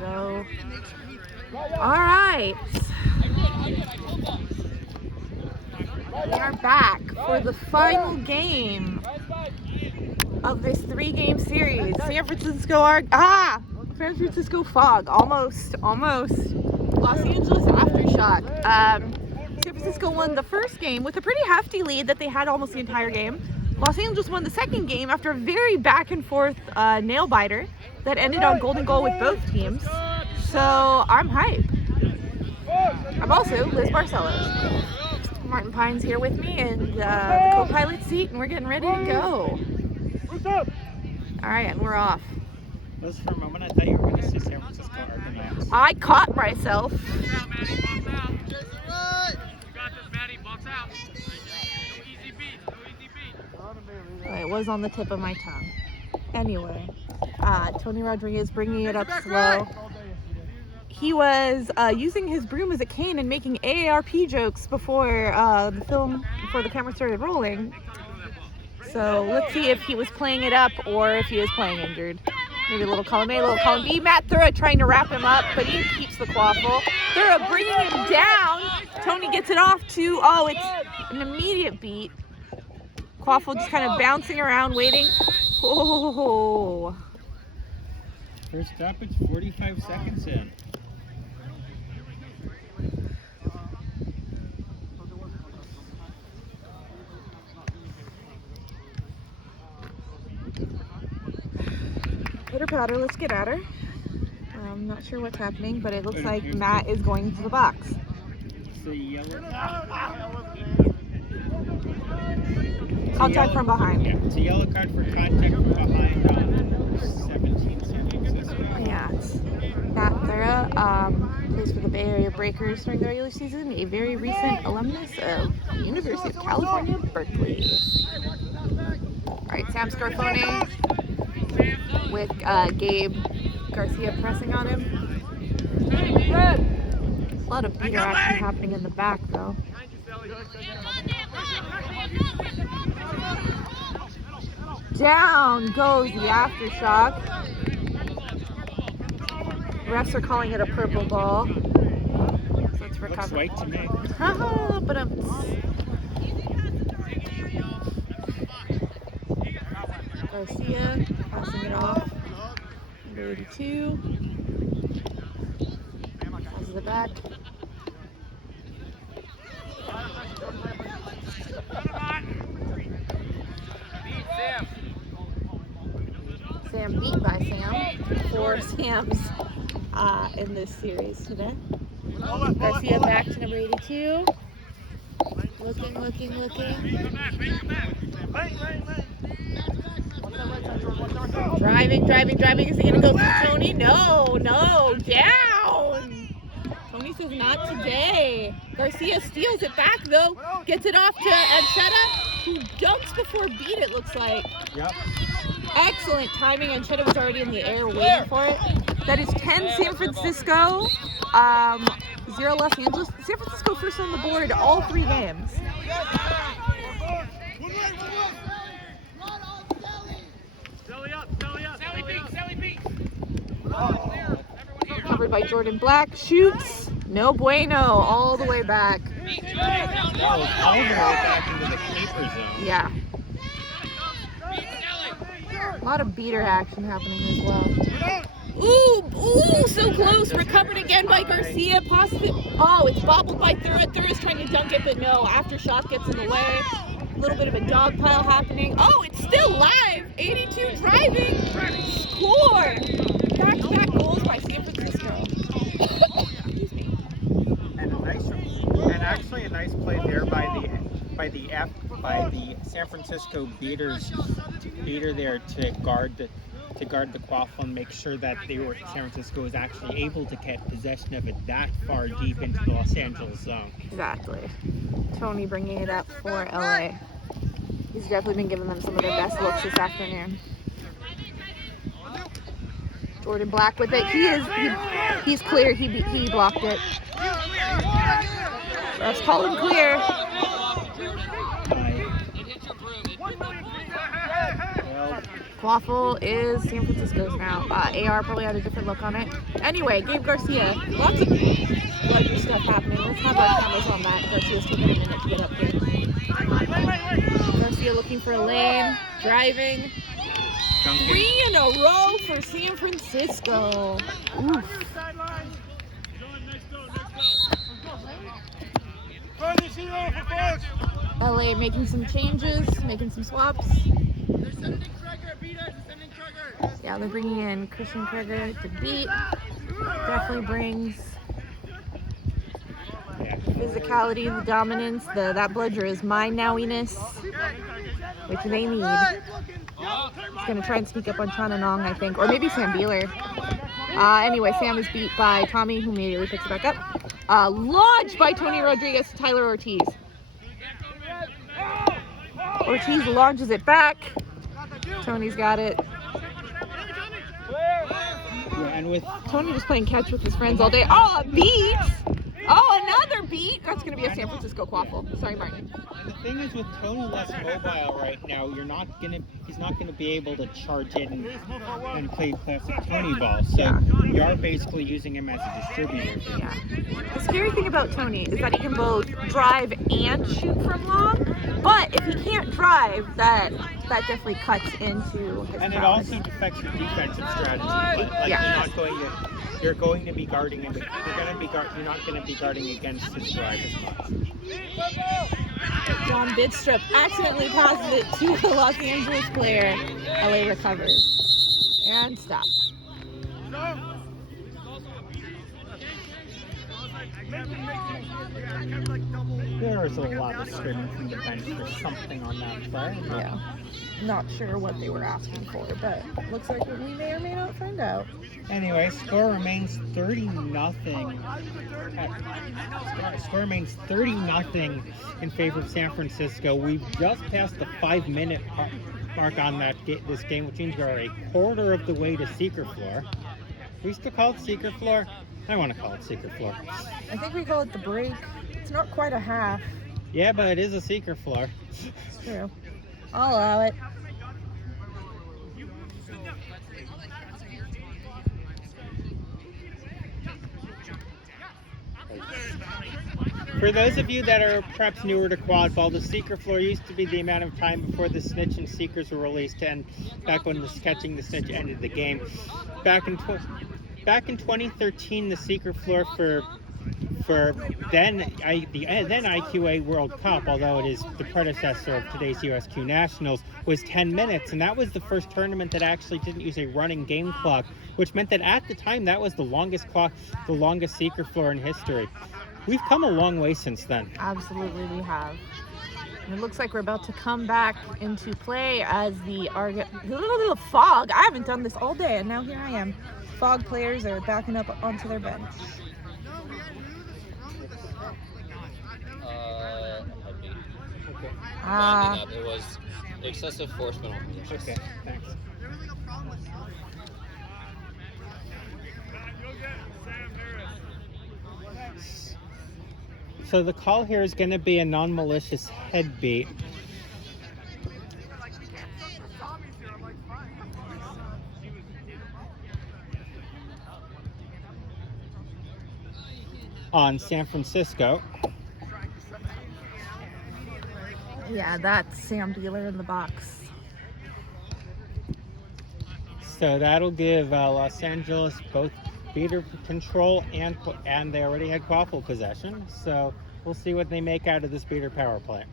go. All right. We are back for the final game of this 3-game series. San Francisco Fog. Almost. Los Angeles Aftershock. San Francisco won the first game with a pretty hefty lead that they had almost the entire game. Los Angeles won the second game after a very back and forth nail biter that ended on golden goal with both teams. So I'm hype. I'm also Liz Barcelos. Martin Pine's here with me in the co-pilot seat, and we're getting ready to go. All right, and we're off. Liz, for a moment I thought you were going to say San Francisco Argonauts. I caught myself. It was on the tip of my tongue. Anyway, Tony Rodriguez bringing it up slow. He was using his broom as a cane and making AARP jokes before the camera started rolling. So let's see if he was playing it up or if he was playing injured. Maybe a little column A, a little column B. Matt Thura trying to wrap him up, but he keeps the quaffle. Thura bringing him down. Tony gets it off to, it's an immediate beat. Quaffle just kind of bouncing around, waiting. Oh. First up, it's 45 seconds in. Pitter patter, let's get at her. I'm not sure what's happening, but it looks like Matt is going to the box. It's a yellow. Contact from behind. Yeah, it's a yellow card for contact from behind on 17 San Francisco. Yeah, it's Matt Thura, plays for the Bay Area Breakers during the regular season, a very recent alumnus of University of California, Berkeley. All right, Sam Scarfone with Gabe Garcia pressing on him. A lot of beater action happening in the back, though. Down goes the Aftershock. Refs are calling it a purple ball. So it's recovered. Looks white to me. But Garcia passing it off. Number 82. Passes it back. Sam beat by Sam. 4 Sams in this series today. Garcia back to number 82. Looking. Driving. Is he going to go through Tony? No. Down. Tony says not today. Garcia steals it back, though. Gets it off to Anchetta, who dunks before beat, it looks like. Yep. Excellent timing. Anchetta was already in the air waiting for it. That is 10 San Francisco, 0 Los Angeles. San Francisco first on the board all 3 games. Covered by Jordan Black. Shoots. No bueno. All the way back. All the way back into the caper zone. Yeah. A lot of beater action happening as well. Ooh, so close. Recovered again by Garcia. It's bobbled by Thura. Thura's trying to dunk it, but no. Aftershock gets in the way. A little bit of a dog pile happening. It's still live. 82 driving. Score. Back-to-back goals by San Francisco. Excuse me. And actually a nice play there by the San Francisco beater there to guard the quaffle and make sure that San Francisco was actually able to get possession of it that far deep into the Los Angeles zone. Exactly. Tony bringing it up for LA. He's definitely been giving them some of their best looks this afternoon. Jordan Black with it. He's clear. He blocked it. Let's call him clear. Well, Quaffle is San Francisco's now. AR probably had a different look on it. Anyway, Gabe Garcia. Lots of bludger stuff happening. Let's have our cameras on that. Garcia's taking a minute to get up here. Garcia looking for a lane. Driving. 3 in a row for San Francisco. Oof. LA making some changes, making some swaps. Yeah, they're bringing in Christian Kreger to beat. Definitely brings physicality, the dominance. That bludger is mind nowiness, which they need. He's going to try and sneak up on Chananong, I think. Or maybe Sam Beeler. Anyway, Sam is beat by Tommy, who immediately picks it back up. Launched by Tony Rodriguez to Tyler Ortiz. Ortiz launches it back. Tony's got it. Yeah, and with Tony just playing catch with his friends all day. Oh, a beat! Oh, another beat! That's going to be a San Francisco quaffle. Sorry, Martin. And the thing is, with Tony less mobile right now, he's not gonna be able to charge in and play classic Tony ball. So you are basically using him as a distributor. Yeah. The scary thing about Tony is that he can both drive and shoot from long. But if he can't drive, that definitely cuts into his And it prowess. also affects your defensive strategy. Like you're going to be guarding him. You're not going to be guarding against his drive as much. John Bidstrup accidentally passes it to the Los Angeles player. LA recovers. And stops. There is a lot of screaming from the bench for something on that play. Yeah. Not sure what they were asking for, but looks like we may or may not find out. Anyway, score remains 30-0. Score remains 30-0 in favor of San Francisco. We've just passed the 5-minute mark on this game, which means we're a quarter of the way to Secret Floor. We used to call it Secret Floor. I want to call it Secret Floor. I think we call it the break. It's not quite a half. Yeah, but it is a Secret Floor. It's true. I'll allow it. For those of you that are perhaps newer to quad ball, the Secret Floor used to be the amount of time before the snitch and seekers were released, and back when the catching the snitch ended the game. Back in 2013, the Secret Floor for then IQA World Cup, although it is the predecessor of today's USQ Nationals, was 10 minutes, and that was the first tournament that actually didn't use a running game clock, which meant that at the time that was the longest Secret Floor in history. We've come a long way since then. Absolutely, we have. And it looks like we're about to come back into play as the Fog. I haven't done this all day, and now here I am. Fog players are backing up onto their bench. It was excessive force penalty. Okay, thanks. So the call here is going to be a non-malicious head beat. On San Francisco. Yeah, that's Sam Beeler in the box. So that'll give Los Angeles both beater control and they already had quaffle possession. So we'll see what they make out of this beater power play.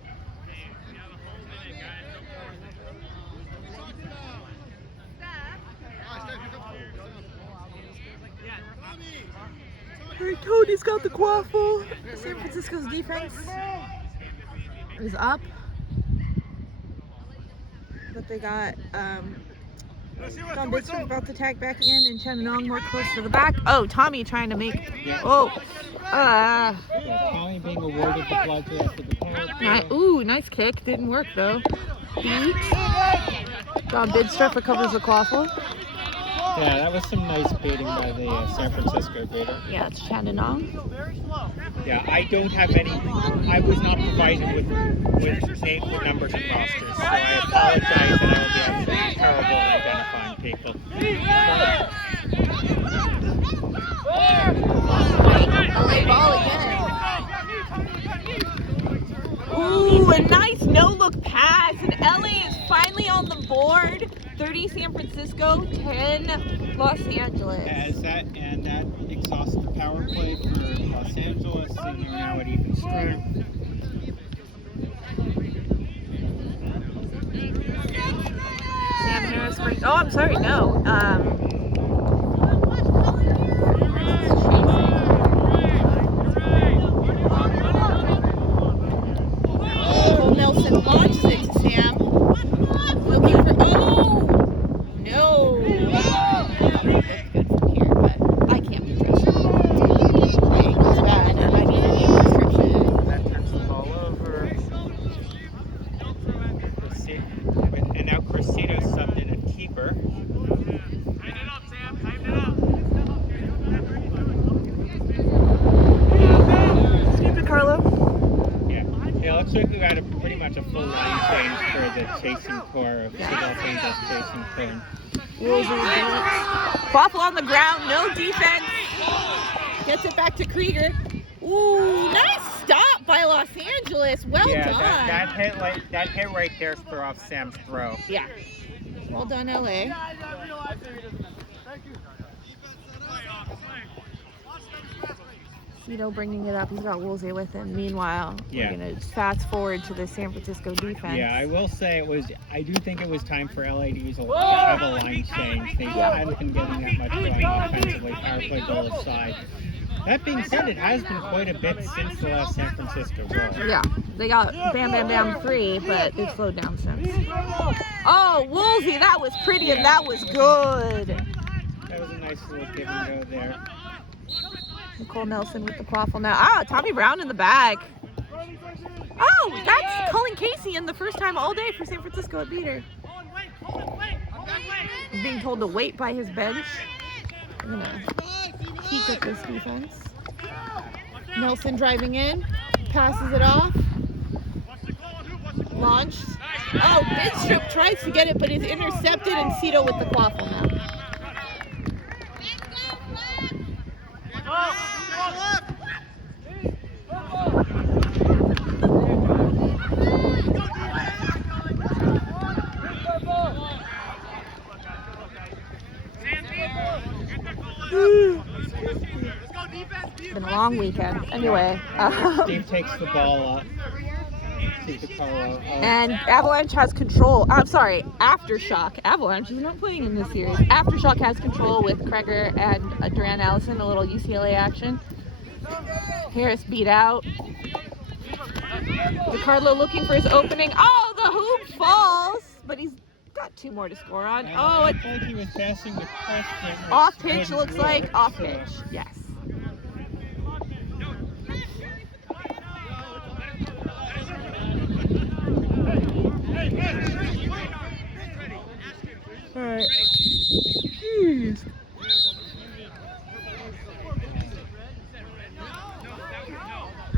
Hey, Tony's got the quaffle. San Francisco's defense is up. But they got John Bidstrup about to tag back in, and Chananong more close to the back. Oh, Tommy trying to make. Yeah. Oh. Tommy being awarded the bludger after the power play. Ooh, nice kick. Didn't work though. Beat. John Bidstrup recovers the quaffle. Yeah, that was some nice baiting by the San Francisco baiter. Yeah, it's Shandong. Yeah, I don't have any. I was not provided with numbers and rosters, so I apologize that I will be absolutely terrible at identifying people. LA ball again. Ooh, a nice no-look pass, and LA is finally on the board. 30 San Francisco, 10 Los Angeles. That exhausts the power play for Los Angeles, and they're now at even strength. Sam Harris brings. Oh, I'm sorry, no. Oh, Nelson launches it to Sam. Looking for. Oh! No! That's good from here, but I can't be trusted. My ankle's bad, and I need a knee prescription. That turns the ball over. And now Cressida subbed in a keeper. Keep it, Carlo. Yeah, it looks like we had pretty much a full line change for the chasing core of the Los Angeles chasing core. Quaffle on the ground, no defense. Gets it back to Krieger. Ooh, nice stop by Los Angeles. Well done. That hit right there spur off Sam's throw. Yeah. Well done, LA. Cito bringing it up. He's got Woolsey with him. Meanwhile, Yeah. we're going to fast forward to the San Francisco defense. Yeah, I will say I do think it was time for LA to use a line change. They hadn't been getting that much going offensively, power play goal aside. That being said, it has been quite a bit since the last San Francisco goal. Yeah, they got bam, bam, bam 3, but they've slowed down since. Oh, Woolsey, that was pretty and that was good. That was a nice little give and go there. Nicole Nelson with the quaffle now. Ah, Tommy Brown in the bag. Oh, that's Colin Casey in the first time all day for San Francisco at beater. He's being told to wait by his bench. I'm gonna peek at this defense. Nelson driving in, passes it off. Launched. Oh, Bidstrup tries to get it, but is intercepted, and Cito with the quaffle now. Been a long weekend. Anyway. Steve takes the ball up. And Avalanche has control. I'm sorry, Aftershock. Avalanche is not playing in this series. Aftershock has control with Kreger and Duran Allison, a little UCLA action. Harris beat out. DiCarlo looking for his opening. Oh, the hoop falls, but he's got 2 more to score on. Oh, I thought he was passing the question. off pitch looks like off pitch. Yes. All right. Jeez.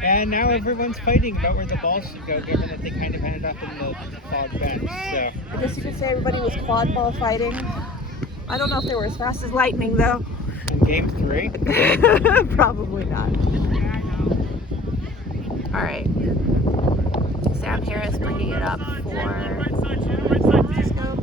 And now everyone's fighting about where the ball should go, given that they kind of ended up in the fog bench. So I guess you could say everybody was quad ball fighting. I don't know if they were as fast as lightning, though. in game 3. Probably not. All right. Sam Harris bringing it up for San Francisco.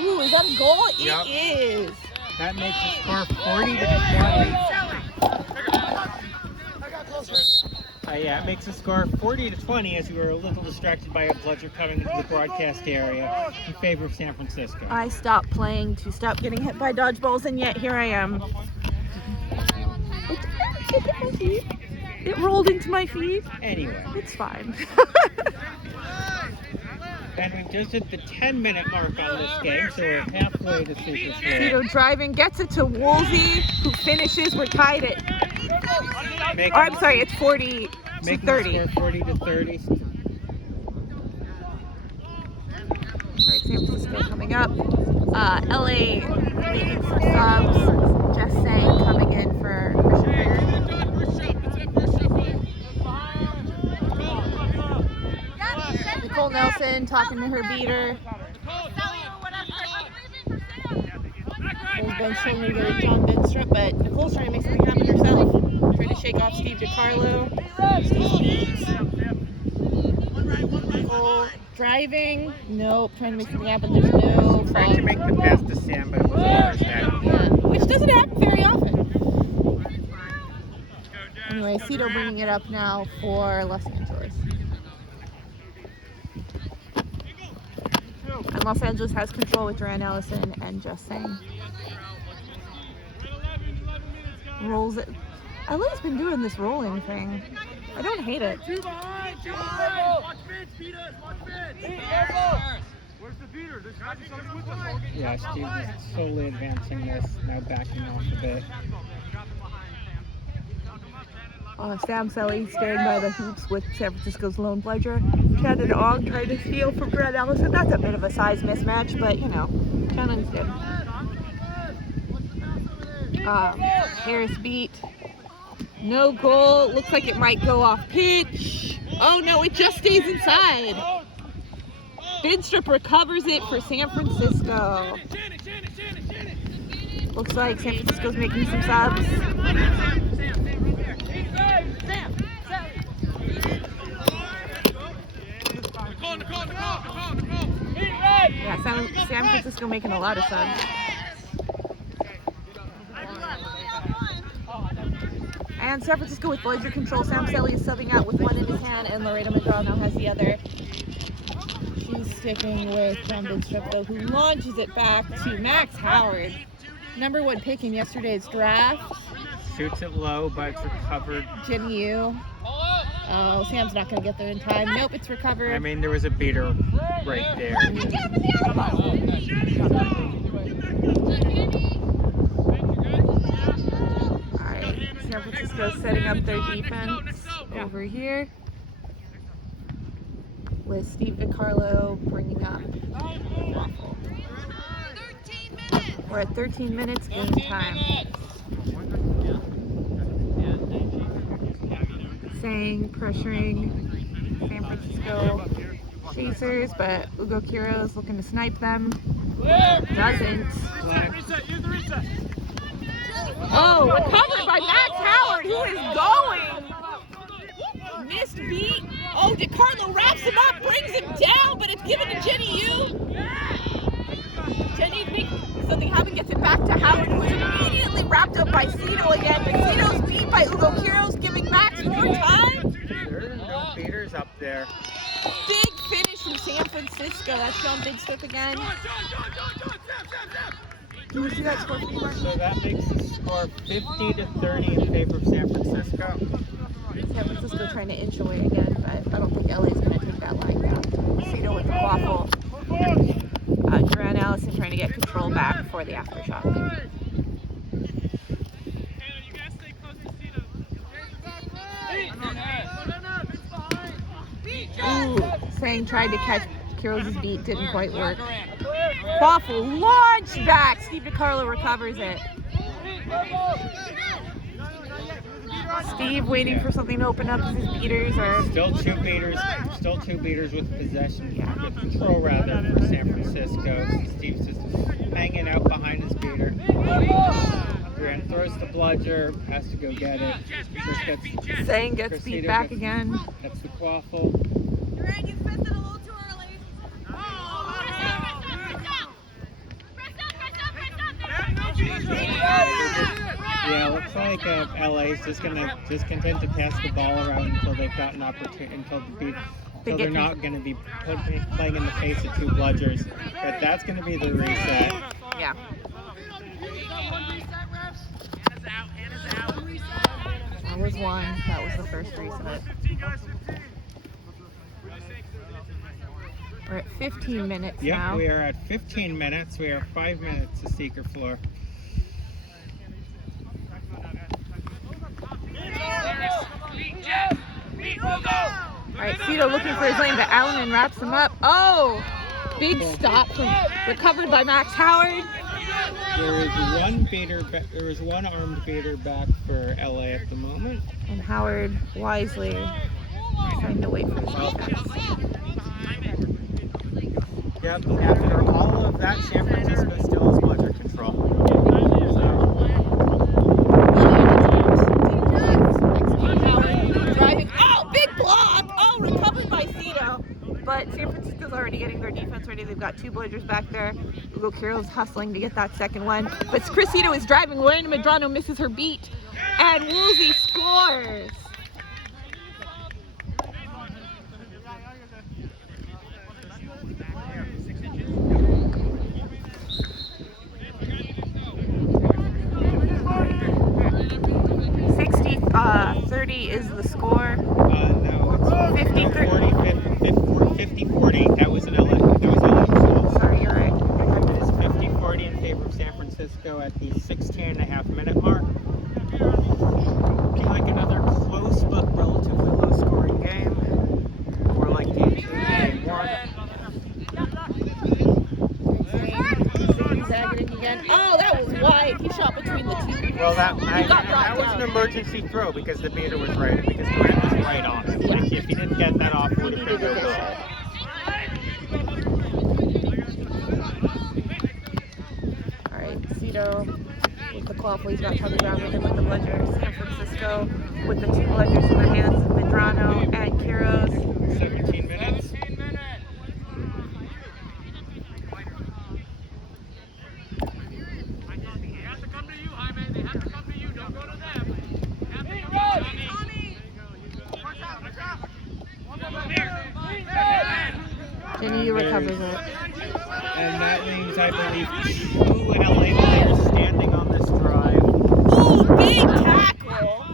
Ooh, is that a goal? Yep. It is. That makes the score 40 to 20. Yeah, it makes the score 40 to 20 as we were a little distracted by a bludger coming into the broadcast area in favor of San Francisco. I stopped playing to stop getting hit by dodgeballs, and yet here I am. It rolled into my feet. Anyway. It's fine. And we've just hit the 10-minute mark on this game, so we're halfway to Super Cito driving, gets it to Woolsey, who finishes. We're tied at Make Or I'm sorry, it's 40 to making 30. the score 40 to 30. All right, San Francisco coming up. LA making some subs. Just saying coming in for Nicole Nelson talking to her beater. Nicole's bench telling her to go to John Bidstrup, but Nicole's trying to make something happen herself. Trying to shake off Steve DiCarlo. Steve beats. Nicole driving. Nope. Trying to make something happen. There's no Trying to make the pass to Sam, but it wasn't hers back. Yeah, which doesn't happen very often. Anyway, Cito bringing it up now for Los Angeles. And Los Angeles has control with Duran Ellison and Just Saying. Rolls it. LA's been doing this rolling thing. I don't hate it. Yeah, Steve is slowly advancing this, now backing off a bit. Sam Selly staying by the hoops with San Francisco's lone pledger. Shannon Ong trying to steal from Brad Ellison. That's a bit of a size mismatch, but you know, Shannon's good. Harris beat. No goal. Looks like it might go off pitch. Oh no, it just stays inside. Bidstrup recovers it for San Francisco. Looks like San Francisco's making some subs. Yeah, San Francisco making a lot of subs. And San Francisco with Voyager control. Sam Selly is subbing out with one in his hand, and Laredo McGraw now has the other. She's sticking with John Bidstrup, though, who launches it back to Max Howard. #1 pick in yesterday's draft. Shoots it low, but it's recovered. Jenny Yu. Oh, Sam's not going to get there in time. Nope, it's recovered. I mean, there was a beater right there. Alright, San Francisco setting up their defense over here. With Steve DiCarlo bringing up Waffle. We're at 13 minutes, game time. Saying, pressuring San Francisco chasers, but Ugo Quiroz looking to snipe them. Doesn't. Oh, recovered by Max Howard, who is going. Missed beat. Oh, DiCarlo wraps him up, brings him down, but it's given to Jenny Yu. Jenny makes something happen, gets it back to Howard, who is immediately wrapped up by Cito again. But Cito's beat by Ugo Quiroz, giving Max more time. There are no beaters up there. Big finish from San Francisco. That's John Bidstrup again. Do you see that score? So that makes the score 50 to 30 in favor of San Francisco. San Francisco trying to inch away again, but I don't think LA's going to take that line down. Cito with the waffle. Duran Ellison trying to get control back for the Aftershock. Ooh, Sang tried to catch Quiroz's beat, didn't quite work. Waffle launched back. Steve DiCarlo recovers it. Steve waiting for something to open up as his beaters are Still two beaters with possession, with control rather, for San Francisco. Steve's just hanging out behind his beater. Grant throws the bludger, has to go get it. Sang gets beat back again. That's the quaffle. Grant, you fist it a little too early. Yeah, looks like LA's just content to pass the ball around until they've got an opportunity, until they're not going to be playing in the face of two bludgers. But that's going to be the reset. Yeah. That was one. That was the first reset. We're at 15 minutes now. Yep, we are at 15 minutes. We are 5 minutes to Seeker floor. right, Cito looking for his lane, but Allen wraps him up. Oh, big stop recovered by Max Howard. There is one armed baiter back for LA at the moment. And Howard wisely trying to wait for his defense. Yep, after all of that, San Francisco still has bludger control. Driving. Oh, big block! Oh, recovered by Cito. But San Francisco's already getting their defense ready. They've got two bludgers back there. Ugo Carroll's hustling to get that second one. But Chris Cito is driving. Lorena Medrano misses her beat. And Woolsey scores. Is the score. No, it's 50-40. That was LA. Sorry, you're right. It is 50-40 in favor of San Francisco at the 16.5-minute mark. Looking like another close but relatively low-scoring game. More like game 2 than game 1. Again. Oh, that was wide. He shot between the two. Well, that was an emergency throw because the beater was right, because Durant was right on it. Yeah. Like, if he didn't get that off, it would have been no goal. All right, Cito with the claw, he's not coming down with him with the bludger. San Francisco with the two bludgers in their hands, Medrano and Quiros. 17 minutes. Jenny recovers it. And that leaves, I believe, 2 LA players standing on this drive. Oh, big tackle!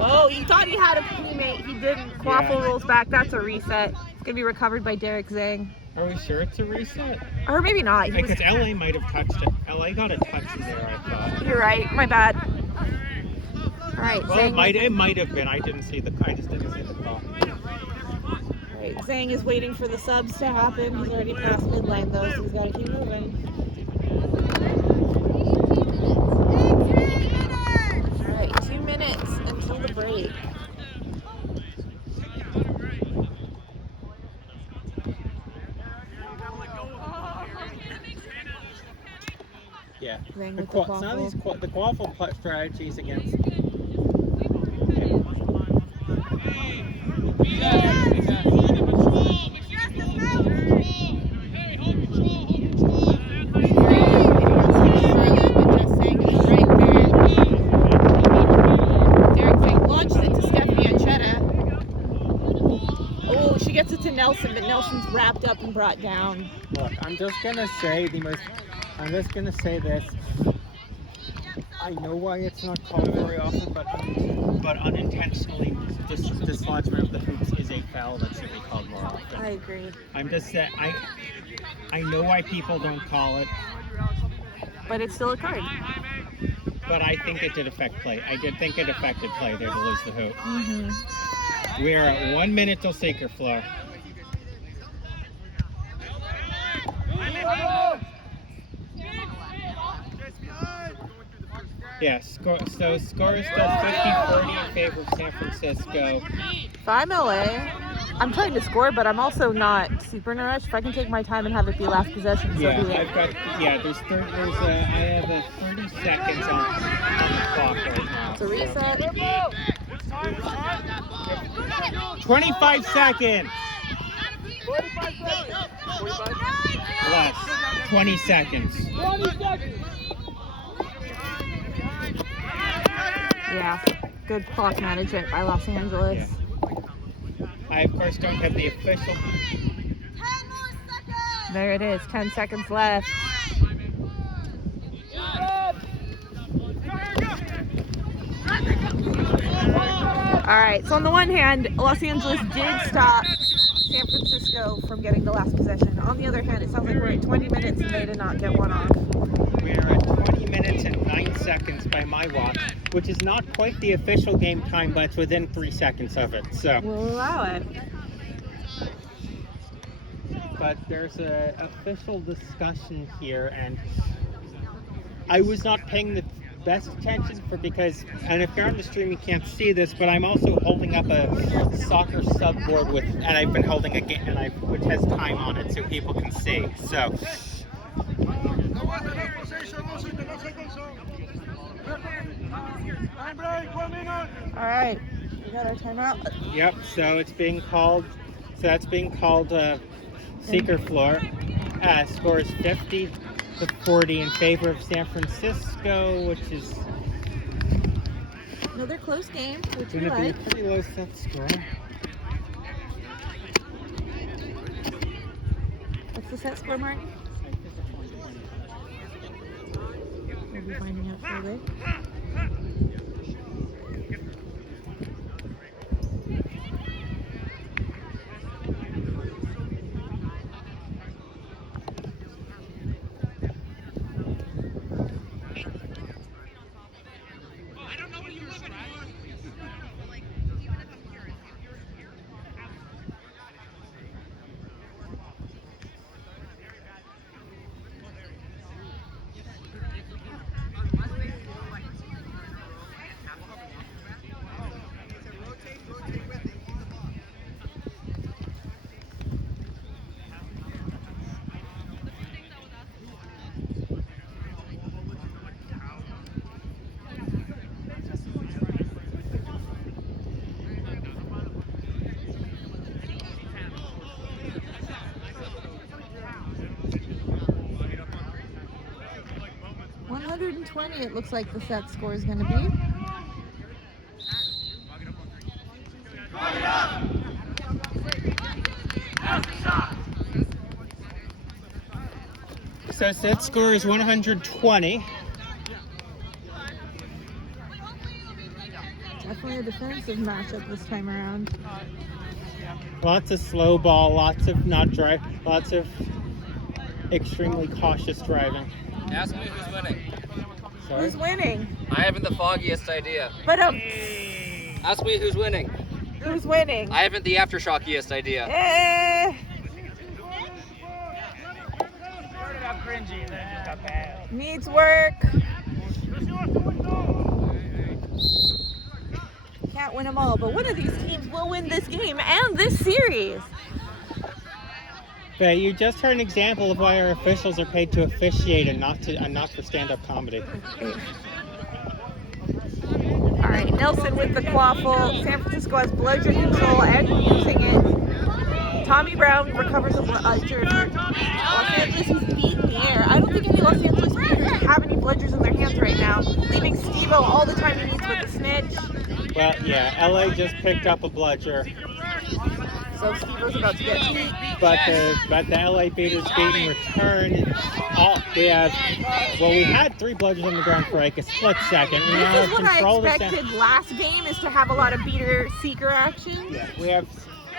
Oh, he thought he had a teammate. He didn't. Quaffle rolls back. That's a reset. It's going to be recovered by Derek Zhang. Are we sure it's a reset? Or maybe not. Because LA might have touched it. LA got a touch there, I thought. You're right. My bad. All right, Well, Zhang. it might have been. I just didn't see the call. Right, Zhang is waiting for the subs to happen. He's already past midline though, so he's got to keep moving. All right, 2 minutes until the break. Yeah. Zhang The with the quaffle strategies against. Nelson, but Nelson's wrapped up and brought down. Look, I'm just gonna say this. I know why it's not called very often, but unintentionally dislodgement of the hoops is a foul that should be called more often. I agree. I'm just saying, I know why people don't call it, but it's still a card. But I think it did affect play. I did think it affected play there to lose the hoop. Mm-hmm. We are at 1 minute till Saker Flow. Yeah, score is still 50-40 in favor of San Francisco. If I'm LA, I'm trying to score, but I'm also not super in a rush. If I can take my time and have it be last possession, so Yeah, be it. I have 30 seconds on the clock right now. It's a reset. 25 seconds! Less. 20 seconds. Yeah, good clock management by Los Angeles. Yeah. I, of course, don't have the official. There it is, 10 seconds left. All right, so on the one hand, Los Angeles did stop San Francisco from getting the last possession. On the other hand, it sounds like we're at 20 minutes and they did not get one off. We are at 20 minutes and 9 seconds by my watch. which is not quite the official game time, but it's within 3 seconds of it. So, We'll allow it. but there's a official discussion here, and I was not paying the best attention because, and if you're on the stream, you can't see this, but I'm also holding up a soccer subboard and I've been holding a game, which has time on it, so people can see. So. All right, we got our timeout. Yep. So it's being called. So that's being called Seeker Floor. Score is 50-40 in favor of San Francisco, which is Another close game, which we going to be a like. pretty low set score. What's the set score, Martin? We'll be finding out shortly. It looks like the set score is going to be. So set score is 120. Definitely a defensive matchup this time around. Lots of slow ball, lots of lots of extremely cautious driving. Ask me who's winning. Sorry? Who's winning? I haven't the foggiest idea. But Ask me who's winning. who's winning? I haven't the aftershockiest idea. Needs work. Can't win them all, but one of these teams will win this game and this series. But you just heard an example of why our officials are paid to officiate and not for stand-up comedy. All right, Nelson with the quaffle. San Francisco has bludger control and using it. Tommy Brown recovers a bludger. Los Angeles, he's beating the air. I don't think any Los Angeles players have any bludgers in their hands right now, leaving Steve-O all the time he needs with the snitch. Well, yeah, LA just picked up a bludger. So Steve-O's about to get beat. But the LA beaters beat in return. We had 3 bludgers on the ground for like a split second. We now This is have what I control expected last game, is to have a lot of beater seeker action.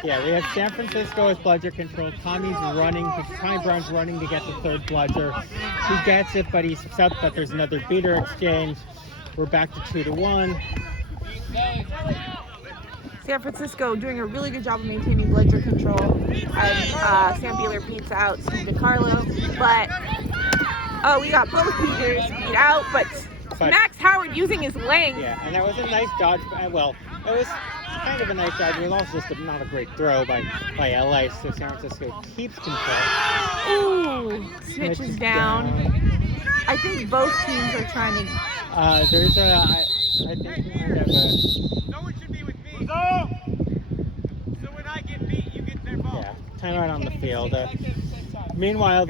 Yeah, we have San Francisco as bludger control. Tommy Brown's running to get the 3rd bludger. He gets it, but he's upset that there's another beater exchange. We're back to 2-1. San Francisco doing a really good job of maintaining bludger control. And Sam Beeler beats out Steve DiCarlo. But we got both beaters beat out, but Max Howard using his length. Yeah, and that was a nice dodge. Well, it was kind of a nice dodge. It was also just not a great throw by LA, so San Francisco keeps control. Ooh, snitches down. I think both teams are trying to. I think we might have a. No one should be with me. So when I get beat, you get their ball. Yeah, timeout on the field. Meanwhile,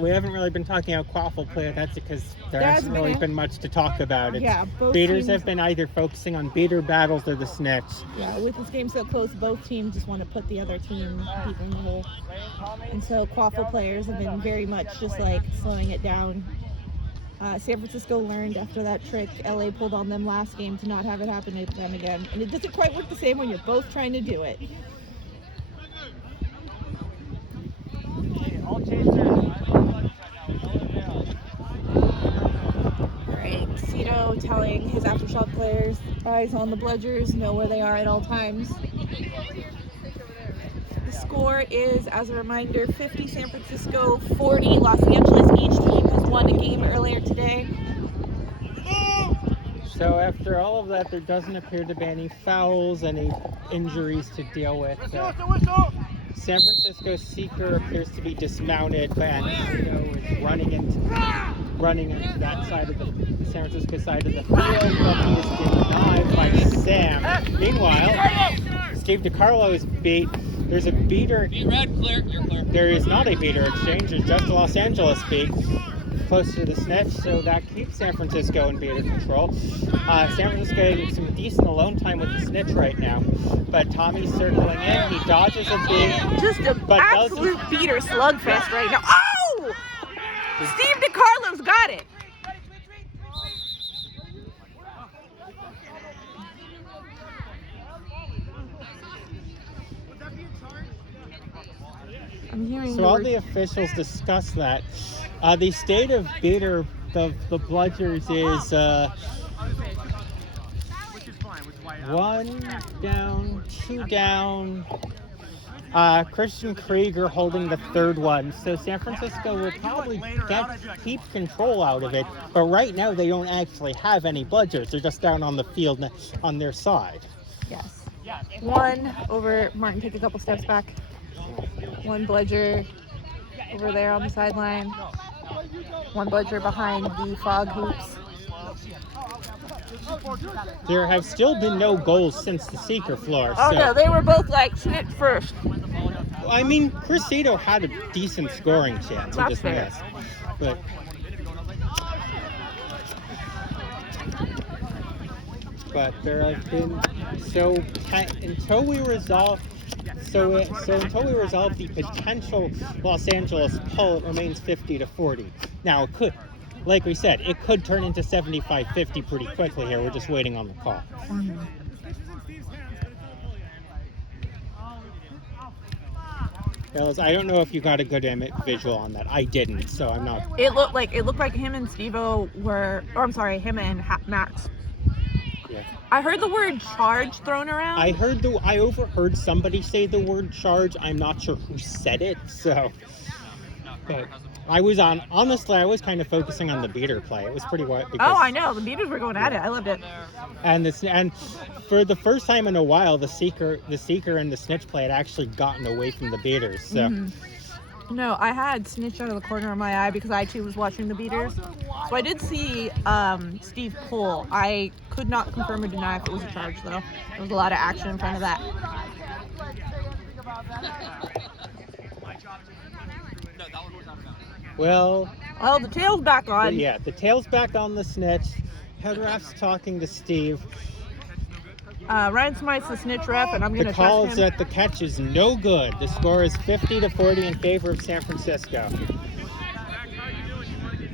we haven't really been talking about quaffle play. That's because there hasn't really been much to talk about. Both beaters teams have been either focusing on beater battles or the snitch. Yeah, with this game so close, both teams just want to put the other team deep in the hole. And so quaffle players have been very much just like slowing it down. San Francisco learned after that trick LA pulled on them last game to not have it happen to them again. And it doesn't quite work the same when you're both trying to do it. All chasers. Alright, Cito telling his Aftershock players, eyes on the bludgers, know where they are at all times. The score is, as a reminder, 50 San Francisco, 40 Los Angeles. Each team has won a game earlier today. So after all of that, there doesn't appear to be any fouls, any injuries to deal with. San Francisco Seeker appears to be dismounted, and is running into that side of the San Francisco side of the field, but he is denied by Sam. Meanwhile, Steve DiCarlo is beat. There's a beater. Be red, clear. You're clear. There is not a beater exchange. There's just a Los Angeles beat close to the snitch, so that keeps San Francisco in beater control. San Francisco getting some decent alone time with the snitch right now, but Tommy's circling in. He dodges a beat. Just an absolute beater slugfest right now. Oh! Steve DiCarlo's got it. I'm hearing So all the officials discuss that. The state of beater of the bludgers is 1 down, 2 down. Christian Krieger holding the third one. So San Francisco will probably keep control out of it. But right now they don't actually have any bludgers. They're just down on the field on their side. Yes. One over, Martin, take a couple steps back. One bludger over there on the sideline. One bludger behind the fog hoops. There have still been no goals since the Seeker floor. Oh so. no, they were both like snitch first. I mean, Cruzeiro had a decent scoring chance. He That's just fair. missed. But there have been until we resolve the potential Los Angeles pull, it remains 50-40. Now it could, like we said, it could turn into 75-50 pretty quickly here. We're just waiting on the call. Mm-hmm. Fellas, I don't know if you got a good visual on that. I didn't, so I'm not. It looked like him and Steve-O him and Max. Yeah. I heard the word charge thrown around. I overheard somebody say the word charge. I'm not sure who said it, so. But I was kind of focusing on the beater play. It was pretty wild. Oh, I know. The beaters were going at it. I loved it. And for the first time in a while, the seeker and the snitch play had actually gotten away from the beaters. So. Mm-hmm. No, I had snitch out of the corner of my eye because I too was watching the beaters. So I did see Steve pull. I could not confirm or deny if it was a charge though. There was a lot of action in front of that. Well, the tail's back on. Yeah, the tail's back on the snitch. Head ref's talking to Steve. Ryan Smythe's the snitch ref, and I'm going to The call trust is him. that the catch is no good. The score is 50-40 in favor of San Francisco.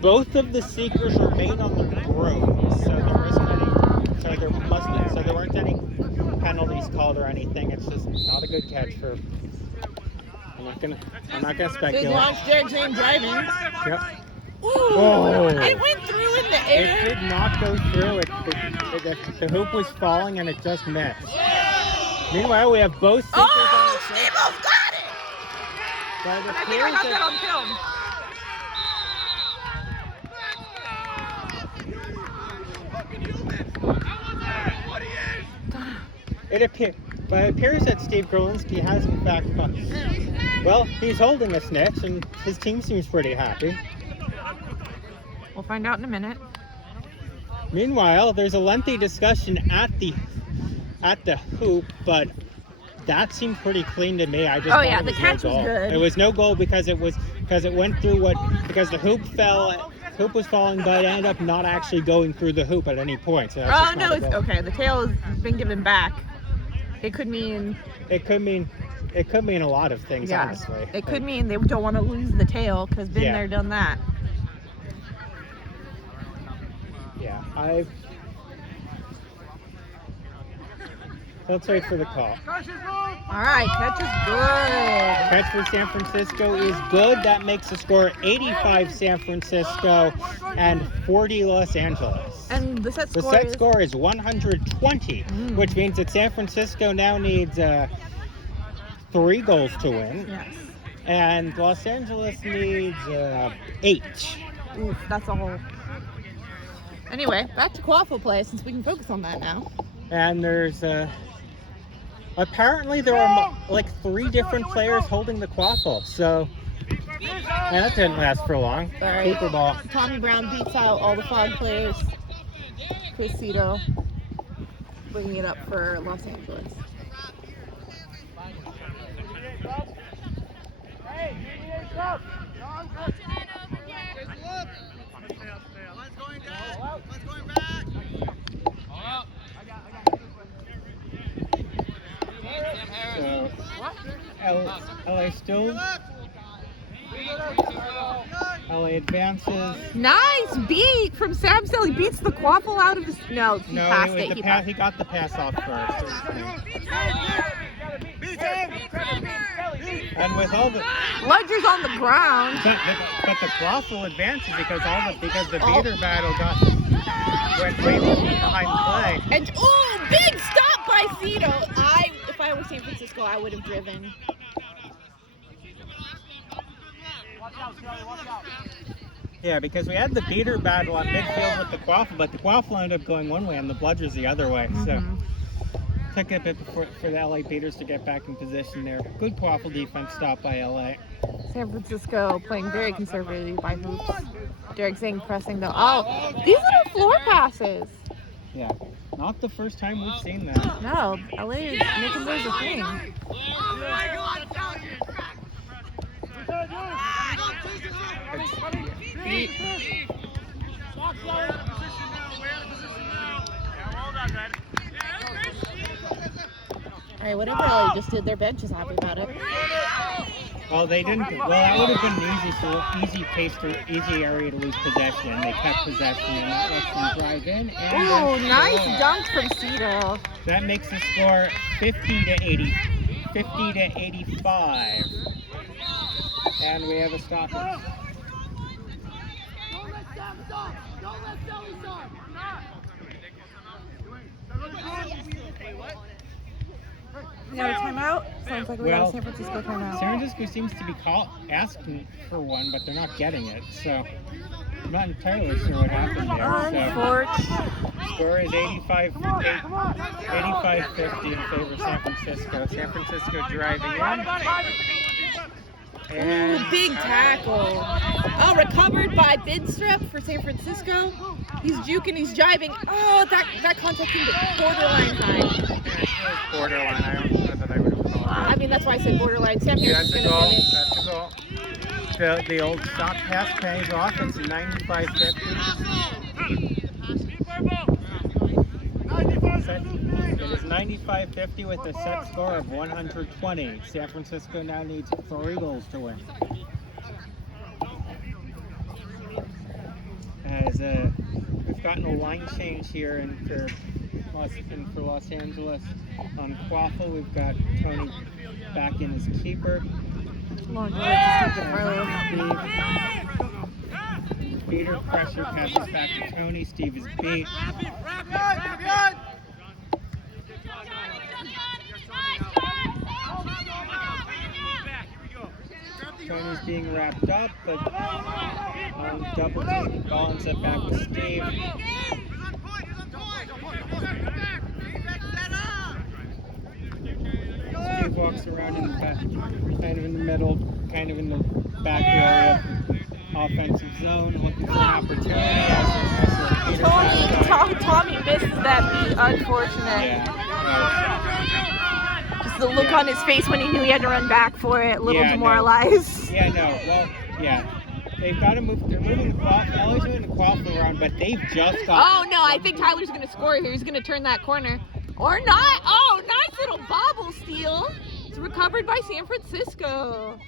Both of the seekers remain on the broom, so there weren't any penalties called or anything. It's just not a good catch for. I'm not gonna Big speculate. launch, Jags aim driving. Yep. Ooh, Oh. It went through in the air. It did not go through. The hoop was falling and it just missed. Meanwhile, we have both seekers on Oh, the field. Steve-O's got it! But it I think I appears got that that- on film. It appears that Steve Grolinski has in fact he's holding a snitch and his team seems pretty happy. We'll find out in a minute. Meanwhile, there's a lengthy discussion at the hoop, but that seemed pretty clean to me. I just thought yeah, it the was catch no was goal. good. It was no goal because it went through because the hoop was falling, but it ended up not actually going through the hoop at any point. So that's Oh just no, not a it's goal. okay. The tail has been given back. It could mean It could mean a lot of things, honestly. It could mean they don't want to lose the tail because been Yeah. there, done that. Yeah, Let's wait for the call. All right, catch is good. Catch for San Francisco is good. That makes the score 85 San Francisco and 40 Los Angeles. And the set The score set is score is 120, which means that San Francisco now needs 3 goals to win. yes. And Los Angeles needs 8. Oof, that's a whole. Anyway, back to quaffle play since we can focus on that now. And there's apparently there are like 3 different players holding the quaffle. So and that didn't last for long. All right. Paper ball. Tommy Brown beats out all the Fog players. Chris Cito bringing it up for Los Angeles. So LA still. LA advances. Nice beat from Sam Still. He beats the quaffle out of his. No, he passed it. The pass. He got the pass off first. And with all the Bludger's on the ground. but the quaffle advances because the beater battle went way behind play. And big stop by Cito. If I were San Francisco, I would have driven. Yeah, because we had the beater battle on midfield with the quaffle, but the quaffle ended up going one way and the bludgers the other way. So took a bit for the LA beaters to get back in position there. Good quaffle defense stop by LA. San Francisco playing very conservatively by hoops. Derek Zing pressing though. Oh, these little floor passes. Yeah, not the first time we've seen that. No, LA is making those a thing. All right, whatever LA just did, their bench is happy about it. Well, they didn't. Well, that would have been an easy area to lose possession. They kept possession and that lets them drive in. Ooh, nice dunk from Cito. That makes the score 50 to 85. And we have a stoppage. We got a timeout? Sounds like we got a San Francisco timeout. San Francisco seems to be asking for one, but they're not getting it. So I'm not entirely sure what happened there. Unfortunate. Score is 85-50 in favor of San Francisco. San Francisco driving in. And big tackle. Oh, recovered by Bidstrup for San Francisco. He's juking, he's jiving. Oh, that contact can get borderline time. Borderline. I don't know that I would have called it. I mean, that's why I said borderline. Sam Yeah, Harris that's is a going to goal. finish. That's a goal. The old stop pass pays off. It's 95-50. It is 95-50 with a set score of 120. San Francisco now needs 3 goals to win. As we've gotten a line change here for Los Angeles. On Quaffle, we've got Tony back in as keeper. Beater pressure passes back to Tony. Steve is beat. Tony's being wrapped up, but double team ball ends up back with Steve. Steve walks around in the back, kind of in the middle, kind of in the back area of offensive zone, looking for an opportunity. Tommy missed that beat, unfortunate. Yeah. Just the look on his face when he knew he had to run back for it, a little demoralized. They've got to move. They're moving the quaffle. LA's moving the quaffle around, but they've just got. Oh no, I think Tyler's going to score here. He's going to turn that corner. Or not. Oh, nice little bobble steal. It's recovered by San Francisco.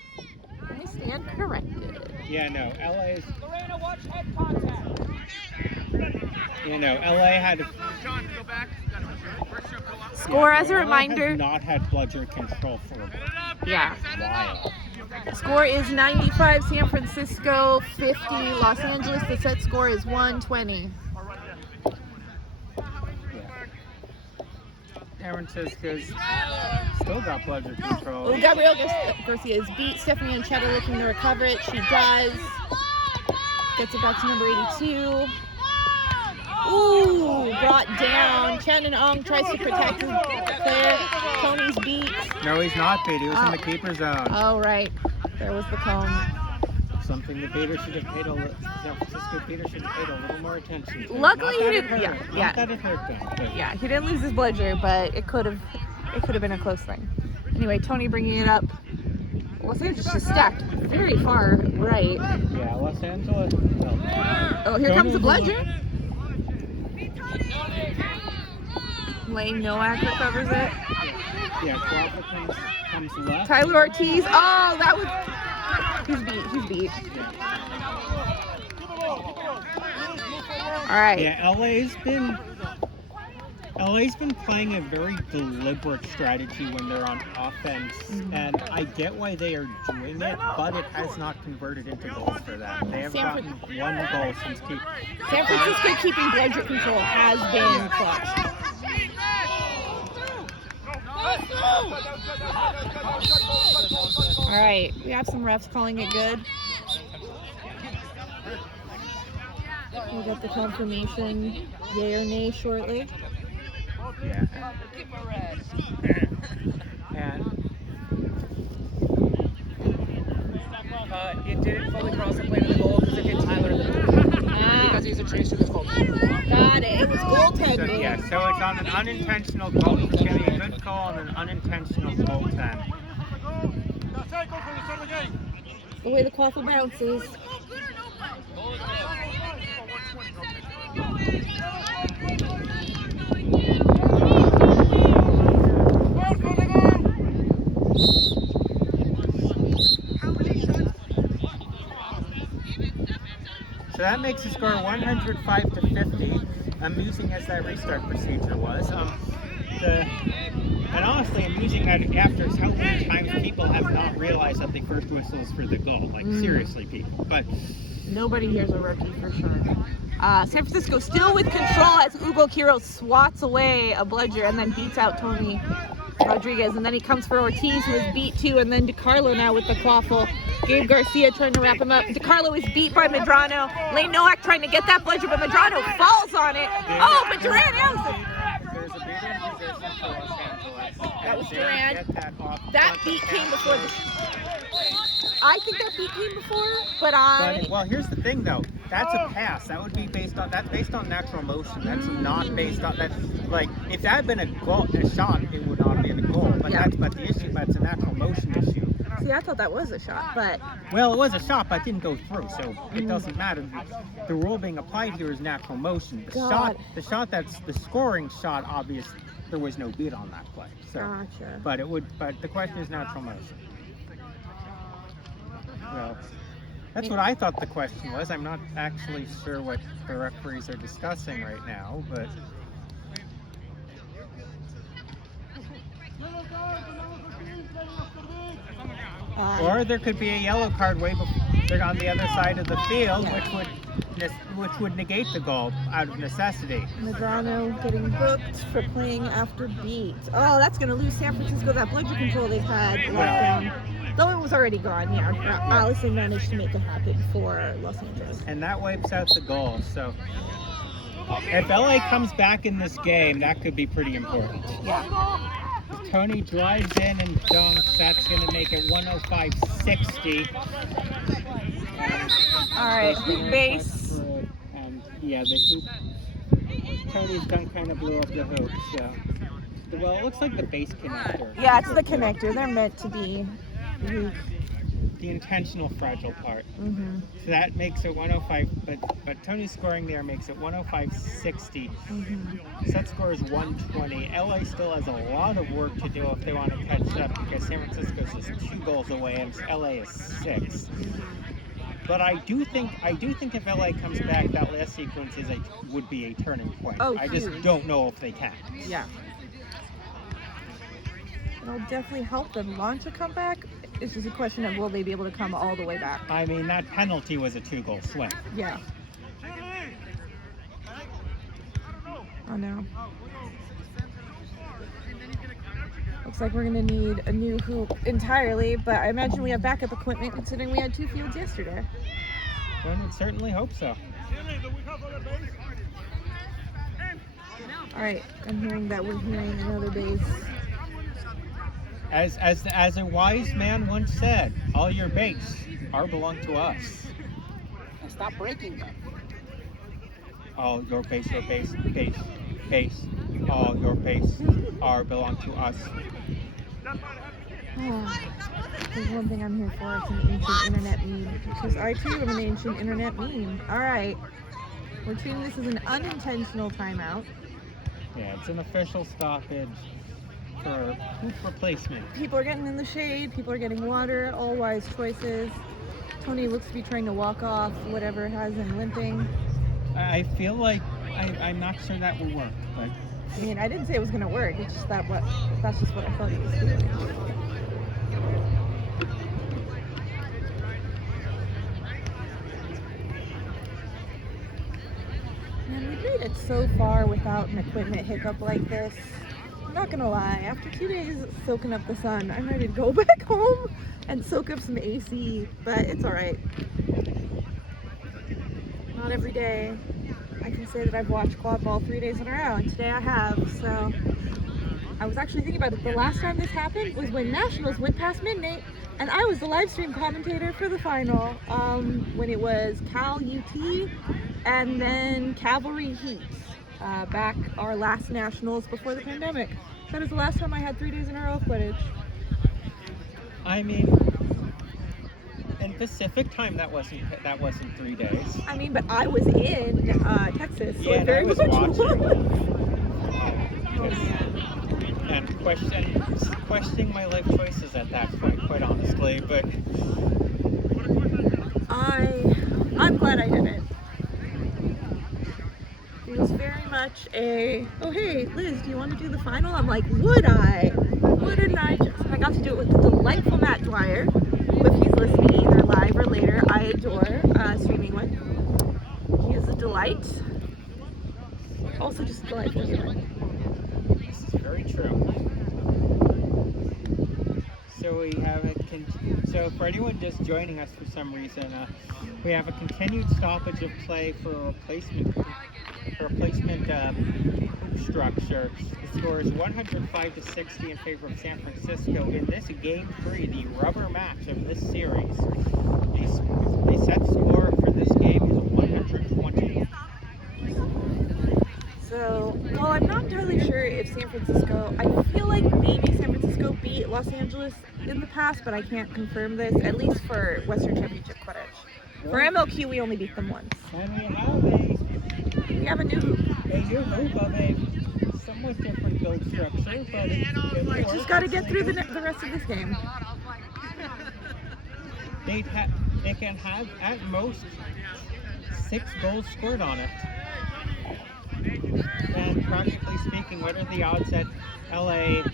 I stand corrected. Yeah, no, LA's. Lorena, watch head contact. LA had. Score as a LA reminder. has not had bludger control for a Yeah. while. Score is 95 San Francisco, 50 Los Angeles. The set score is 120. San Francisco's still got bludger control. Oh, Gabrielle Garcia is beat. Stephanie Anchetta looking to recover it. She does. Gets it back to number 82. Ooh, brought down. Shannon Ong tries to protect his player. Tony's beat. No, he's not beat. He was in the keeper zone. Oh, right. There was the cone. Something the beater should have paid San Francisco beater should have paid a little more attention to. Luckily, he Not that it didn't. hurt. Yeah, Not yeah. that it hurt them. But Yeah, he didn't lose his bludger, but it could have been a close thing. Anyway, Tony bringing it up. Los Angeles is stacked very far right. yeah, Los Angeles. Well, Oh, here comes the bludger. Lane Nowak recovers it. yeah, Crawford comes left. Tyler Ortiz. Oh, that was. He's beat. He's beat. All right. Yeah, LA's been playing a very deliberate strategy when they're on offense, and I get why they are doing it, but it has not converted into goals for them. They have gotten one goal since San Francisco keeping bludger control has been clutch. All right, we have some refs calling it good. We'll get the confirmation, yay or nay, shortly. Yeah. And It didn't fully cross the plane of the goal because it hit Tyler in the because he's a chaser that's called. Got it. It was goaltending. so it's on an unintentional goal. It's going to be a good call on an unintentional goaltend. The way the quaffle bounces. So that makes the score 105 to 50. Amusing as that restart procedure was. And honestly, amusing that after how many times people have not realized that the first whistle is for the goal. Like, seriously, people. But Nobody here's a rookie for sure. San Francisco still with control as Hugo Quiroz swats away a bludger and then beats out Tony Rodriguez. And then he comes for Ortiz, who is beat too, and then DiCarlo now with the quaffle. Gabe Garcia trying to wrap him up. DiCarlo is beat by Medrano. Lane Nowak trying to get that bludger, but Medrano falls on it. Oh, but Durant Allison. there's a bigger position for Los Angeles. That was and they Durant. get that off That front beat of came the before pass. I think that beat came before, but Well, here's the thing though. That's a pass. That would be based on natural motion. That's not based on that's like if that had been a shot, it would not have been a goal. But Yeah. that's the issue. That's a natural motion issue. see, I thought that was a shot, but Well, it was a shot, but it didn't go through, so it doesn't matter. The rule being applied here is natural motion. God. The shot that's the scoring shot. Obviously, there was no beat on that play. So, gotcha. but the question is natural motion. Well, that's what I thought the question was. I'm not actually sure what the referees are discussing right now, but or there could be a yellow card way before they're on the other side of the field, which would negate the goal out of necessity. Medrano getting booked for playing after beat. Oh, that's going to lose San Francisco that bludger control they've had lockdown. Though it was already gone, yeah. Allison managed to make it happen for Los Angeles. And that wipes out the goal. So if LA comes back in this game, that could be pretty important. Yeah. If Tony drives in and dunks, that's going to make it 105-60. All right, hoop base. And yeah, the hoop. Tony's dunk kind of blew up the hoop. So, well, it looks like the base connector. Yeah, it's the connector. They're meant to be weak. The intentional fragile part. Mm-hmm. So that makes it 105, but Tony's scoring there makes it 105-60. Mm-hmm. Set score is 120. LA still has a lot of work to do if they want to catch up because San Francisco's just 2 goals away and LA is 6. But I do think if LA comes back, that last sequence would be a turning point. Oh, I just huge. don't know if they can. Yeah. it'll definitely help them launch a comeback. It's just a question of will they be able to come all the way back. I mean, that penalty was a 2-goal swing. Yeah. Oh no. Looks like we're gonna need a new hoop entirely, but I imagine we have backup equipment considering we had 2 fields yesterday. One would certainly hope so. Alright, I'm hearing that we're hearing another base. As a wise man once said, all your base are belong to us. And stop breaking them. All your base, base. All your base are belong to us. Oh, there's one thing I'm here for, it's an ancient internet meme. Because I too am an ancient internet meme. Alright. We're treating this as an unintentional timeout. Yeah, it's an official stoppage for hoop replacement. People are getting in the shade, people are getting water, all wise choices. Tony looks to be trying to walk off whatever has him limping. I feel like I'm not sure that will work, but I mean, I didn't say it was gonna work, it's just that's just what I thought he was doing. Man, we've made it so far without an equipment hiccup like this. I'm not gonna lie, after 2 days soaking up the sun, I'm ready to go back home and soak up some AC, but it's alright. Not every day I can say that I've watched quad ball 3 days in a row, and today I have, so I was actually thinking about it. The last time this happened was when Nationals went past midnight, and I was the live stream commentator for the final, when it was Cal UT and then Cavalry Heat, back our last Nationals before the pandemic. That is the last time I had 3 days in a row of footage. I mean, in Pacific time, that wasn't 3 days. I mean, but I was in Texas, so Yeah, it very I was much watching. was. And questioning my life choices at that point, quite honestly. But I'm glad I did it. It was very much a, oh hey, Liz, do you want to do the final? I'm like, would I? Wouldn't I just? I got to do it with the delightful Matt Dwyer, who if he's listening either live or later, I adore streaming with. He is a delight. Also just a delightful human. this is very true. So we have so for anyone just joining us for some reason, we have a continued stoppage of play for a replacement hoop structure. The score is 105-60 in favor of San Francisco in this Game 3, the rubber match of this series. The set score for this game is 120. So, well, I'm not entirely sure if San Francisco, I feel like maybe San Francisco beat Los Angeles in the past, but I can't confirm this, at least for Western Championship Quidditch. For MLQ, we only beat them once. And We have a new hoop. a new hoop of a somewhat different build structure, but We just got to get through the rest of this game. They can have at most 6 goals scored on it. And practically speaking, what are the odds that LA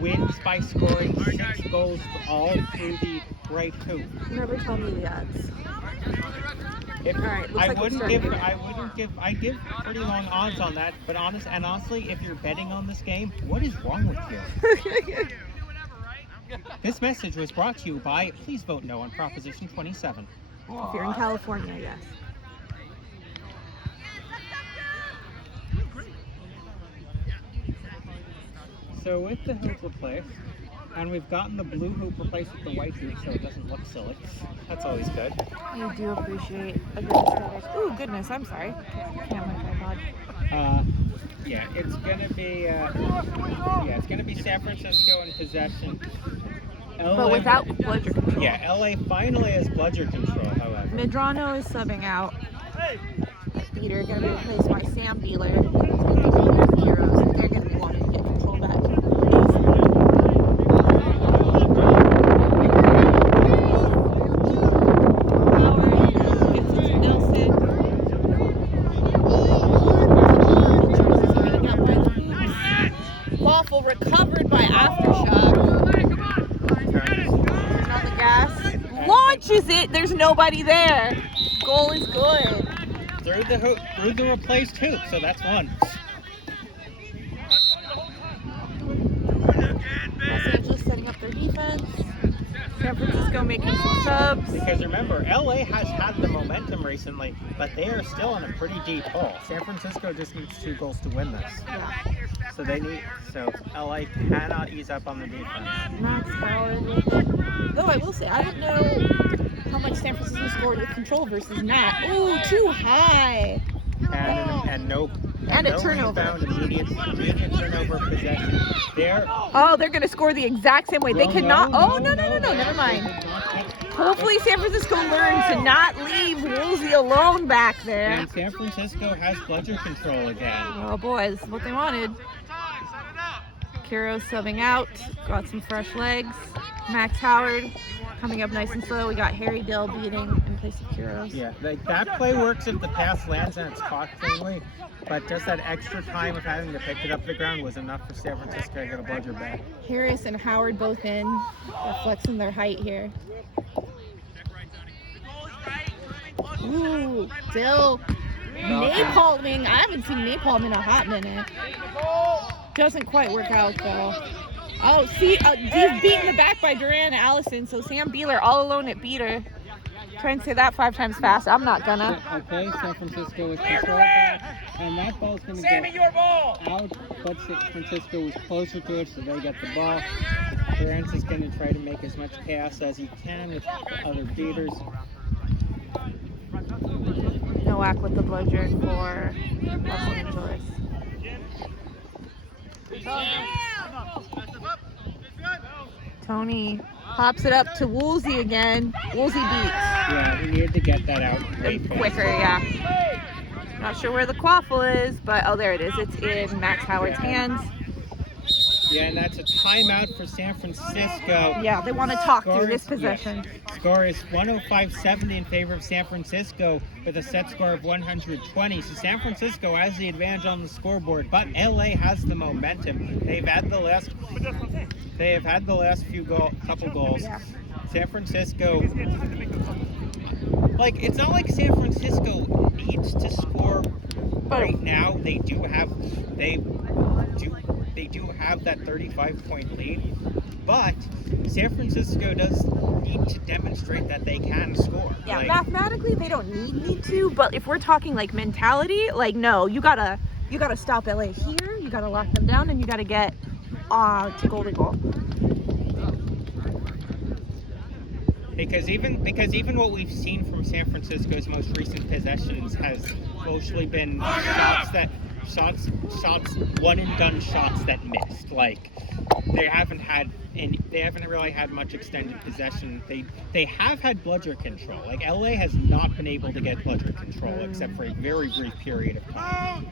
wins by scoring 6 goals all through the right hoop? Never tell me the odds. If, Alright, looks like we're starting. I'd give pretty long odds on that, but honestly, if you're betting on this game, what is wrong with you? This message was brought to you by Please Vote No on Proposition 27. If you're in California, yes. So with the hoop replaced, and we've gotten the blue hoop replaced with the white hoop so it doesn't look silly. That's always good. I do appreciate a good aesthetic. Ooh, goodness, I'm sorry. Camera tripod. Yeah, it's gonna be San Francisco in possession. But without bludger control. Yeah, LA finally has bludger control, however. Medrano is subbing out. Peter gonna be replaced by Sam Beeler. Heroes. They're gonna be wanting to get control back. Waffle recovered by Aftershock. use it. There's nobody there. Goal is good. Through the replaced hoop, so that's one. Los Angeles setting up their defense. San Francisco making some subs. Because remember, LA has had the momentum recently, but they are still in a pretty deep hole. San Francisco just needs 2 goals to win this. Yeah. So LA cannot ease up on the defense. Max Howard with it. Though I will say, I don't know how much San Francisco scored with control versus not. Ooh, too high. And no turnover. rebound, immediate turnover possession. They're going to score the exact same way. They cannot. No, never mind. Hopefully San Francisco learns to not leave Woolsey alone back there. And San Francisco has bludger control again. Oh boy, this is what they wanted. Kuros subbing out. Got some fresh legs. Max Howard coming up nice and slow. We got Harry Dill beating in place of Kuros. Yeah, that play works if the pass lands and it's caught cleanly, but just that extra time of having to pick it up the ground was enough for San Francisco to get a bludger back. Harris and Howard both in. They're flexing their height here. Ooh, Dill napalming. I haven't seen napalm in a hot minute. Doesn't quite work out though. Oh, see, he's beaten the back by Duran Allison, so Sam Beeler all alone at beater. Try and say that 5 times fast. I'm not gonna. Okay, San Francisco is controlled back, and that ball's going to go out, but San Francisco was closer to it, so they get the ball. Durant is going to try to make as much chaos as he can with other beaters. Nowak with the bludger for Los Angeles. Tony pops it up to Woolsey again. Woolsey beats. Yeah, we needed to get that out way Quicker, yeah. Not sure where the quaffle is, but oh, there it is. It's in Max Howard's hands. Yeah, and that's a timeout for San Francisco. Yeah, they want to talk through this possession. Yes. Score is 105-70 in favor of San Francisco with a set score of 120. So San Francisco has the advantage on the scoreboard, but LA has the momentum. They have had the last couple goals. Yeah. San Francisco, it's not like San Francisco needs to score right now. They do have that 35-point lead, but San Francisco does need to demonstrate that they can score. Yeah, mathematically they don't need to, but if we're talking mentality, no, you gotta stop LA here, you gotta lock them down, and you gotta get to goal to goal. Because even what we've seen from San Francisco's most recent possessions has mostly been shots one and done shots that missed. They haven't really had much extended possession. They have had bludger control. LA has not been able to get bludger control except for a very brief period of time.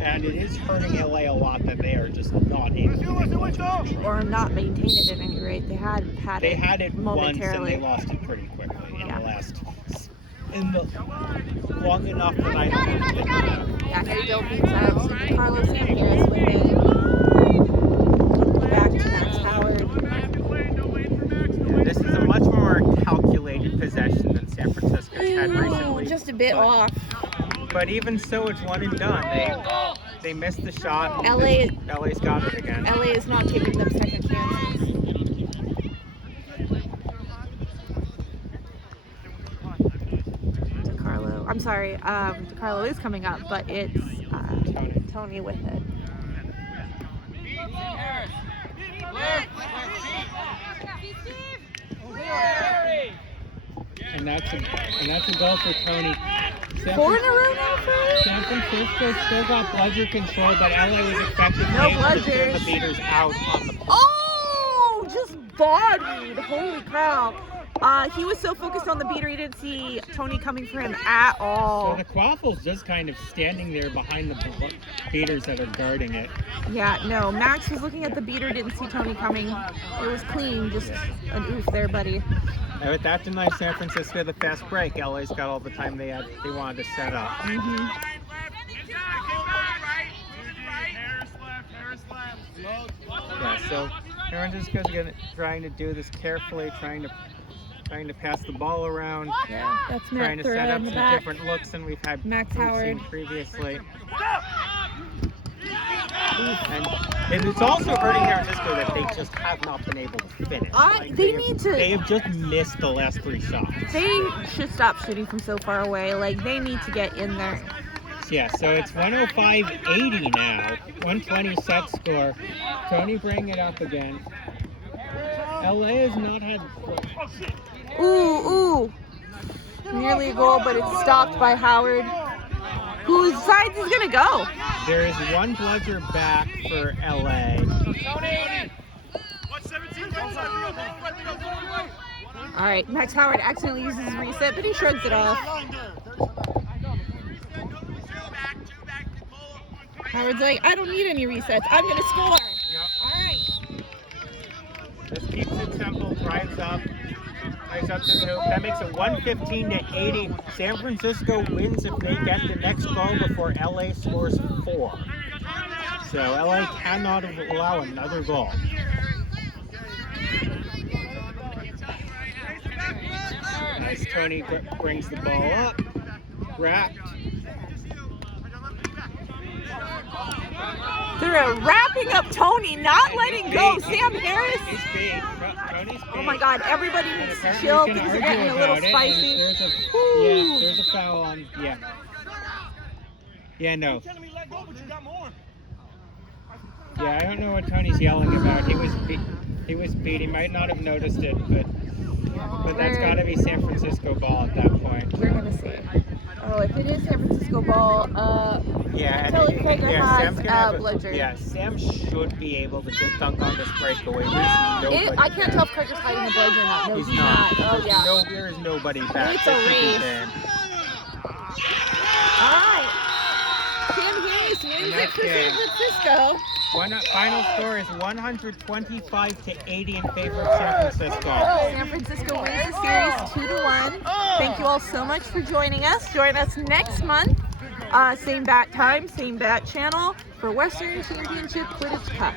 And it is hurting LA a lot that they are just not able to get bludger control. Or not maintain it at any rate. They had it once and they lost it pretty quickly long enough that I don't know. Yeah, Harry Dill beats out Carlos Sanchez with it. Back to Max Howard. Yeah, this is a much more calculated possession than San Francisco's had recently. Just a bit off. But even so, it's one and done. They missed the shot. LA's got it again. LA is not giving them second chances. I'm sorry, DeCarlo is coming up, but it's Tony with it. And that's a goal for Tony. 4 in a row now for him? San Francisco still got bludger control, but LA was effectively no able bludgers. to pull the beaters out on the Oh, just bodied. Holy crap. He was so focused on the beater, he didn't see Tony coming for him at all. So the quaffle's just kind of standing there behind the beaters that are guarding it. Yeah, no, Max was looking at the beater, didn't see Tony coming. It was clean, just an oof there, buddy. And with that denies San Francisco the fast break. LA's got all the time they wanted to set up. Mm-hmm. Harris left. Yeah, so San Francisco's trying to do this carefully, trying to pass the ball around, Yeah, that's trying Matt to set Thurra up in the some back. different looks than we've Max seen Howard. previously. And it's also hurting San Francisco that they just have not been able to finish. They have just missed the last 3 shots. They should stop shooting from so far away. Like, they need to get in there. Yeah, so it's 105-80 now. 120 set score. Tony bringing it up again. LA has not had... Ooh. Nearly a goal, but it's stopped by Howard. Whose side is going to go? There is one bludger back for LA. All right, Max Howard accidentally uses his reset, but he shrugs it off. Howard's like, I don't need any resets. I'm going to score. Yep. All right. Just keeps it simple, drives up to the hoop. That makes it 115-80. San Francisco wins if they get the next goal before LA scores 4. So LA cannot allow another goal. Nice, Tony brings the ball up, wrapped. They're wrapping up Tony, not letting go. Sam Harris. He's beat. Tony's beat. Oh my God, everybody needs to chill. Things are getting a little spicy. There's a foul on. Yeah, no. Yeah, I don't know what Tony's yelling about. He was beat. He might not have noticed it, but that's got to be San Francisco ball at that point. We're gonna see. Oh, if it is San Francisco ball, Kelly Craig has bludger. Yeah, Sam should be able to just dunk on this breakaway. I can't tell if Craig is hiding the bludger or not. No, he's not. Oh yeah. There is nobody back. It's a race. All right. Sam Harris wins it for San Francisco. Final score is 125-80 in favor of San Francisco. San Francisco wins the series 2-1. Thank you all so much for joining us. Join us next month, same bat time, same bat channel for Western Championship Quidditch Cup.